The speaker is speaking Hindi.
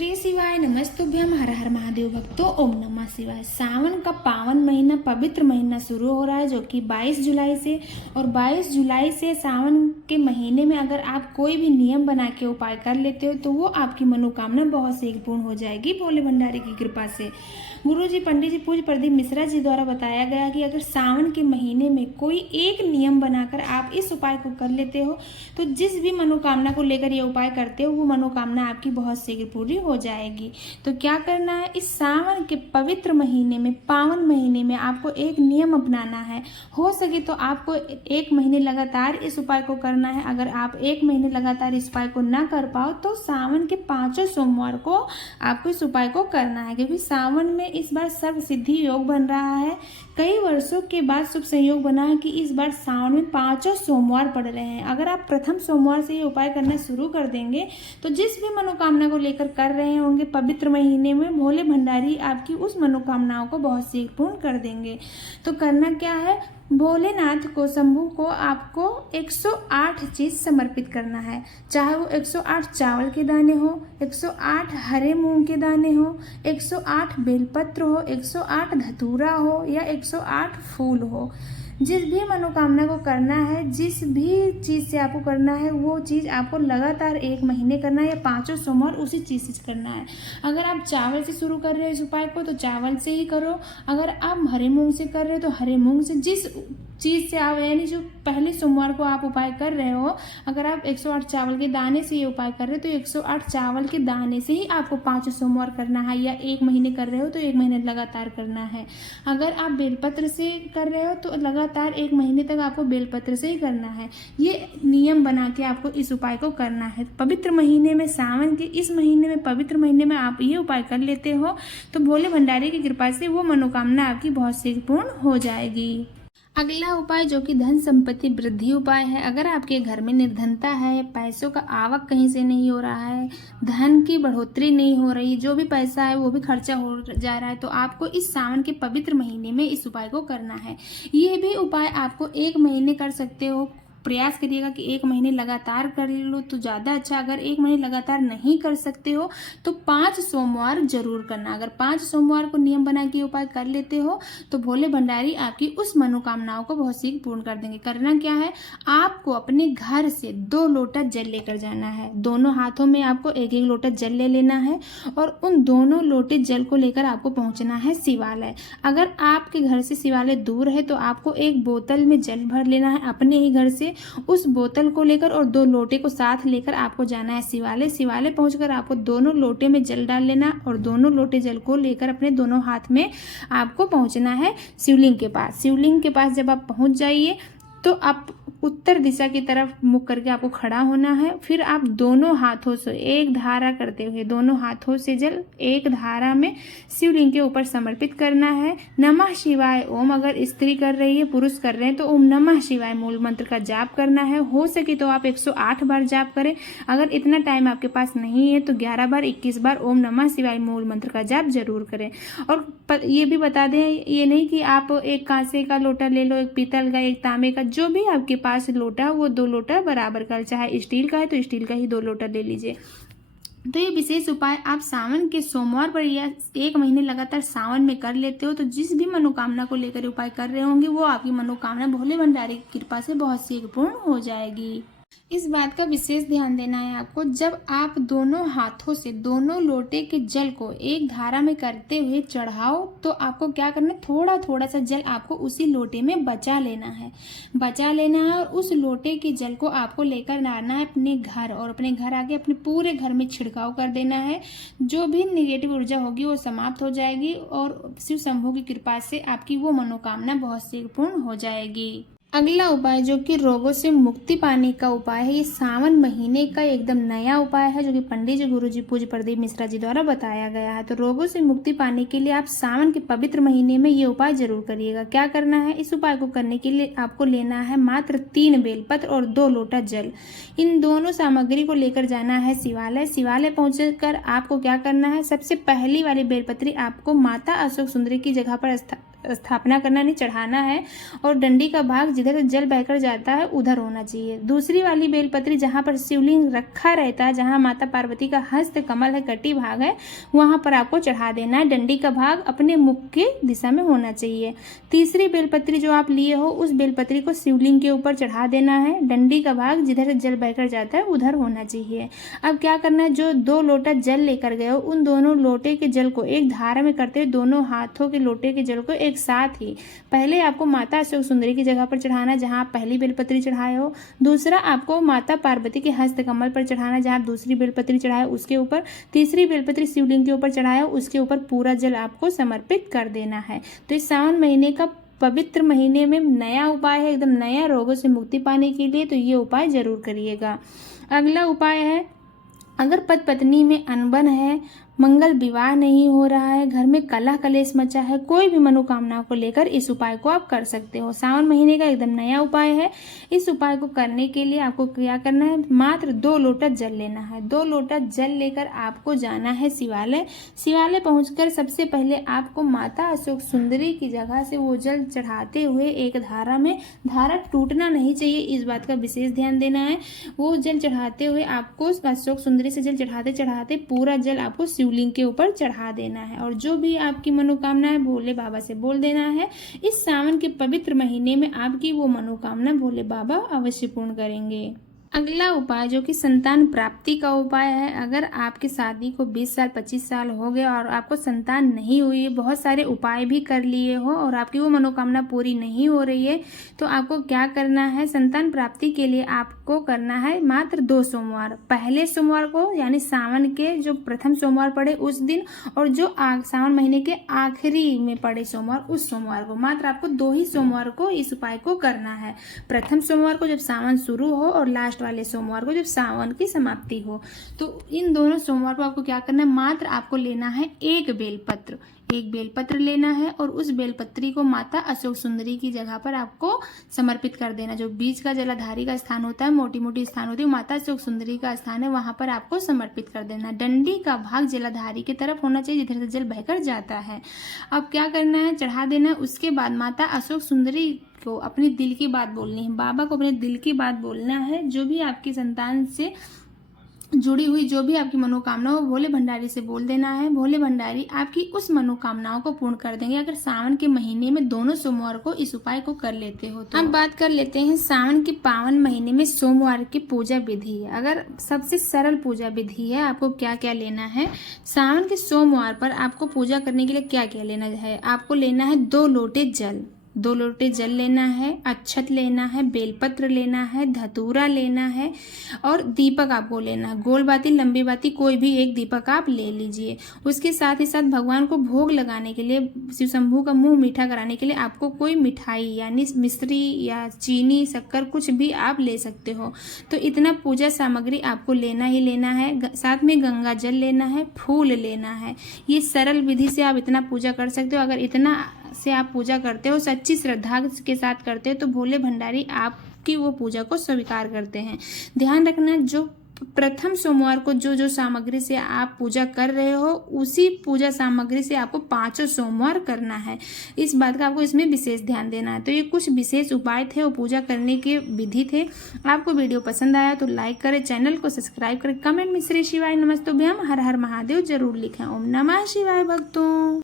श्री शिवाय नमस्तुभ्यम। हर हर महादेव भक्तों, ओम नमः शिवाय। सावन का पावन महीना, पवित्र महीना शुरू हो रहा है जो कि 22 जुलाई से। और 22 जुलाई से सावन के महीने में अगर आप कोई भी नियम बना के उपाय कर लेते हो तो वो आपकी मनोकामना बहुत शीघ्र पूर्ण हो जाएगी भोले भंडारी की कृपा से। गुरु जी, पंडित जी, पूज्य प्रदीप मिश्रा जी द्वारा बताया गया कि अगर सावन के महीने में कोई एक नियम बनाकर आप इस उपाय को कर लेते हो तो जिस भी मनोकामना को लेकर ये उपाय करते हो वो मनोकामना आपकी बहुत शीघ्र पूरी हो जाएगी। तो क्या करना है, इस सावन के पवित्र महीने में, पावन महीने में आपको एक नियम अपनाना है। हो सके तो आपको 1 महीने लगातार इस उपाय को करना है। अगर आप 1 महीने लगातार इस उपाय को ना कर पाओ तो सावन के 5 सोमवार को आपको इस उपाय को करना है, क्योंकि सावन में इस बार सर्व सिद्धि योग बन रहा है। कई वर्षों के बाद शुभ संयोग बना है कि इस बार सावन में 5 सोमवार पड़ रहे हैं। अगर आप प्रथम सोमवार से ये उपाय करना शुरू कर देंगे तो जिस भी मनोकामना को लेकर कर रहे होंगे पवित्र महीने में, भोले भंडारी आपकी उस मनोकामनाओं को बहुत शीघ्र पूर्ण कर देंगे। तो करना क्या है, भोलेनाथ को, शंभू को आपको 108 चीज समर्पित करना है। चाहे वो 108 चावल के दाने हो, 108 हरे मूंग के दाने हो, 108 बेलपत्र हो, 108 धतूरा हो या 108 फूल हो। जिस भी मनोकामना को करना है, जिस भी चीज़ से आपको करना है, वो चीज़ आपको लगातार 1 महीने करना है या 5 सोमवार उसी चीज़ से करना है। अगर आप चावल से शुरू कर रहे हो इस उपाय को तो चावल से ही करो। अगर आप हरे मूंग से कर रहे हो तो हरे मूंग से, जिस चीज़ से आप, यानी जो पहले सोमवार को आप उपाय कर रहे हो, अगर आप 108 चावल के दाने से ये उपाय कर रहे हो तो 108 चावल के दाने से ही आपको 5 सोमवार करना है। या 1 महीने कर रहे हो तो 1 महीने लगातार करना है। अगर आप बेलपत्र से कर रहे हो तो लगातार 1 महीने तक आपको बेलपत्र से ही करना है। ये नियम बना के आपको इस उपाय को करना है। पवित्र महीने में, सावन के इस महीने में, पवित्र महीने में आप ये उपाय कर लेते हो तो भोले भंडारी की कृपा से वो मनोकामना आपकी बहुत शीघ्र पूर्ण हो जाएगी। अगला उपाय जो कि धन संपत्ति वृद्धि उपाय है। अगर आपके घर में निर्धनता है, पैसों का आवक कहीं से नहीं हो रहा है, धन की बढ़ोतरी नहीं हो रही, जो भी पैसा है वो भी खर्चा हो जा रहा है, तो आपको इस सावन के पवित्र महीने में इस उपाय को करना है। ये भी उपाय आपको 1 महीने कर सकते हो। प्रयास करिएगा कि 1 महीने लगातार कर लो तो ज़्यादा अच्छा। अगर 1 महीने लगातार नहीं कर सकते हो तो 5 सोमवार जरूर करना। अगर 5 सोमवार को नियम बना के उपाय कर लेते हो तो भोले भंडारी आपकी उस मनोकामनाओं को बहुत शीघ्र पूर्ण कर देंगे। करना क्या है, आपको अपने घर से 2 लोटा जल लेकर जाना है। दोनों हाथों में आपको 1-1 लोटा जल ले लेना है और उन दोनों लोटे जल को लेकर आपको पहुंचना है शिवालय। अगर आपके घर से शिवालय दूर है तो आपको एक बोतल में जल भर लेना है अपने ही घर से। उस बोतल को लेकर और 2 लोटे को साथ लेकर आपको जाना है शिवालय। शिवालय पहुंचकर आपको दोनों लोटे में जल डाल लेना और दोनों लोटे जल को लेकर अपने दोनों हाथ में आपको पहुंचना है शिवलिंग के पास। शिवलिंग के पास जब आप पहुंच जाइए तो आप उत्तर दिशा की तरफ मुख करके आपको खड़ा होना है। फिर आप दोनों हाथों से एक धारा करते हुए, दोनों हाथों से जल एक धारा में शिवलिंग के ऊपर समर्पित करना है। नमः शिवाय ओम, अगर स्त्री कर रही है, पुरुष कर रहे हैं तो ओम नमः शिवाय मूल मंत्र का जाप करना है। हो सके तो आप 108 बार जाप करें। अगर इतना टाइम आपके पास नहीं है तो 11 बार, 21 बार ओम नमः शिवाय मूल मंत्र का जाप जरूर करें। और ये भी बता दें, ये नहीं कि आप एक कांसे का लोटा ले लो, एक पीतल का, एक तांबे का, जो भी आपके पास लोटा वो 2 लोटा बराबर का, चाहे स्टील का है तो स्टील का ही 2 लोटा ले लीजिए। तो ये विशेष उपाय आप सावन के सोमवार पर या 1 महीने लगातार सावन में कर लेते हो तो जिस भी मनोकामना को लेकर उपाय कर रहे होंगे वो आपकी मनोकामना भोले भंडारी की कृपा से बहुत शीघ्र पूर्ण हो जाएगी। इस बात का विशेष ध्यान देना है आपको, जब आप दोनों हाथों से दोनों लोटे के जल को एक धारा में करते हुए चढ़ाओ तो आपको क्या करना है, थोड़ा थोड़ा सा जल आपको उसी लोटे में बचा लेना है। और उस लोटे के जल को आपको लेकर आना है अपने घर और अपने घर आके अपने पूरे घर में छिड़काव कर देना है। जो भी निगेटिव ऊर्जा होगी वो समाप्त हो जाएगी और शिव शंभू की कृपा से आपकी वो मनोकामना बहुत शीघ्र पूर्ण हो जाएगी। अगला उपाय जो कि रोगों से मुक्ति पाने का उपाय है, ये सावन महीने का एकदम नया उपाय है जो कि पंडित जी, गुरु जी, पूज्य प्रदीप मिश्रा जी द्वारा बताया गया है। तो रोगों से मुक्ति पाने के लिए आप सावन के पवित्र महीने में ये उपाय जरूर करिएगा। क्या करना है, इस उपाय को करने के लिए आपको लेना है मात्र 3 बेलपत्र और 2 लोटा जल। इन दोनों सामग्री को लेकर जाना है शिवालय। शिवालय पहुंचकर आपको क्या करना है, सबसे पहली वाली बेलपत्री आपको माता अशोक सुंदरी की जगह पर स्थापना करना नहीं, चढ़ाना है। और डंडी का भाग जिधर से जल बहकर जाता है उधर होना चाहिए। दूसरी वाली बेलपत्री जहाँ पर शिवलिंग रखा रहता है, जहाँ माता पार्वती का हस्त कमल है, कटी भाग है, वहाँ पर आपको चढ़ा देना है। डंडी का भाग अपने मुख की दिशा में होना चाहिए। तीसरी बेलपत्री जो आप लिए हो उस बेलपत्री को शिवलिंग के ऊपर चढ़ा देना है। डंडी का भाग जिधर से जल बहकर जाता है उधर होना चाहिए। अब क्या करना है, जो 2 लोटा जल लेकर गए हो उन दोनों लोटे के जल को एक धारा में करते हुए दोनों हाथों के लोटे के जल को एक साथ ही पहले आपको माता अशोक सुंदरी की जगह पर चढ़ाना जहाँ आप पहली बेलपत्री चढ़ाए हो। दूसरा आपको माता पार्वती के हस्त कमल पर चढ़ाना जहाँ आप दूसरी बेलपत्री चढ़ाए उसके ऊपर। तीसरी बेलपत्री शिवलिंग के ऊपर चढ़ाए हो उसके ऊपर पूरा जल आपको समर्पित कर देना है। तो इस सावन महीने का पवित्र महीने में नया उपाय है, एकदम नया रोगों से मुक्ति पाने के लिए, तो ये उपाय जरूर करिएगा। अगला उपाय है, अगर पति पत्नी में अनबन है, मंगल विवाह नहीं हो रहा है, घर में कलह कलेश मचा है, कोई भी मनोकामनाओं को लेकर इस उपाय को आप कर सकते हो। सावन महीने का एकदम नया उपाय है। इस उपाय को करने के लिए आपको क्या करना है, मात्र 2 लोटा जल लेना है। 2 लोटा जल लेकर आपको जाना है शिवालय। शिवालय पहुंचकर सबसे पहले आपको माता अशोक सुंदरी की जगह से वो जल चढ़ाते हुए एक धारा में, धारा टूटना नहीं चाहिए, इस बात का विशेष ध्यान देना है। वो जल चढ़ाते हुए आपको अशोक सुंदरी से जल चढ़ाते चढ़ाते पूरा जल आपको शिवलिंग के ऊपर चढ़ा देना है। और जो भी आपकी मनोकामना है भोले बाबा से बोल देना है। इस सावन के पवित्र महीने में आपकी वो मनोकामना भोले बाबा अवश्य पूर्ण करेंगे। अगला उपाय जो कि संतान प्राप्ति का उपाय है, अगर आपकी शादी को 20 साल 25 साल हो गए और आपको संतान नहीं हुई है, बहुत सारे उपाय भी कर लिए हो और आपकी वो मनोकामना पूरी नहीं हो रही है, तो आपको क्या करना है, संतान प्राप्ति के लिए आपको करना है मात्र 2 सोमवार। पहले सोमवार को यानी सावन के जो प्रथम सोमवार पड़े उस दिन, और जो सावन महीने के आखिरी में पड़े सोमवार उस सोमवार को, मात्र आपको 2 ही सोमवार को इस उपाय को करना है। प्रथम सोमवार को जब सावन शुरू हो और लास्ट वाले सोमवार को जब सावन की समाप्ति हो। तो इन दोनों सोमवार को आपको क्या करना है, मात्र आपको लेना है एक बेलपत्र लेना है और उस बेलपत्री को माता अशोक सुंदरी की जगह पर आपको समर्पित कर देना। जो बीच का जलाधारी का स्थान होता है, मोटी मोटी स्थान होती है, माता अशोक सुंदरी का स्थान है, वहां पर आपको समर्पित कर देना। डंडी का भाग जलाधारी की तरफ होना चाहिए जिधर से जल बहकर जाता है। अब क्या करना है, चढ़ा देना है। उसके बाद माता अशोक सुंदरी को अपने दिल की बात बोलनी है, बाबा को अपने दिल की बात बोलना है। जो भी आपकी संतान से जुड़ी हुई जो भी आपकी मनोकामना हो भोले भंडारी से बोल देना है। भोले भंडारी आपकी उस मनोकामनाओं को पूर्ण कर देंगे अगर सावन के महीने में दोनों सोमवार को इस उपाय को कर लेते हो तो। अब बात कर लेते हैं सावन के पावन महीने में सोमवार की पूजा विधि। अगर सबसे सरल पूजा विधि है, आपको क्या क्या लेना है, सावन के सोमवार पर आपको पूजा करने के लिए क्या क्या लेना है, आपको लेना है 2 लोटे जल, 2 लोटे जल लेना है, अक्षत लेना है, बेलपत्र लेना है, धतूरा लेना है और दीपक आपको लेना है। गोल बाती लंबी बाती कोई भी एक दीपक आप ले लीजिए। उसके साथ ही साथ भगवान को भोग लगाने के लिए, शिव शंभू का मुंह मीठा कराने के लिए आपको कोई मिठाई यानी मिश्री या चीनी शक्कर कुछ भी आप ले सकते हो। तो इतना पूजा सामग्री आपको लेना ही लेना है। साथ में गंगा जल लेना है, फूल लेना है। ये सरल विधि से आप इतना पूजा कर सकते हो। अगर इतना से आप पूजा करते हो, सच्ची श्रद्धा के साथ करते हो, तो भोले भंडारी आपकी वो पूजा को स्वीकार करते हैं। ध्यान रखना, जो प्रथम सोमवार को जो जो सामग्री से आप पूजा कर रहे हो उसी पूजा सामग्री से आपको 5 सोमवार करना है। इस बात का आपको इसमें विशेष ध्यान देना है। तो ये कुछ विशेष उपाय थे, वो पूजा करने के विधि थे। आपको वीडियो पसंद आया तो लाइक करें, चैनल को सब्सक्राइब करें, कमेंट में श्री शिवाय नमस्तुभ्यम हर हर महादेव जरूर लिखें। ओम नमः शिवाय भक्तों।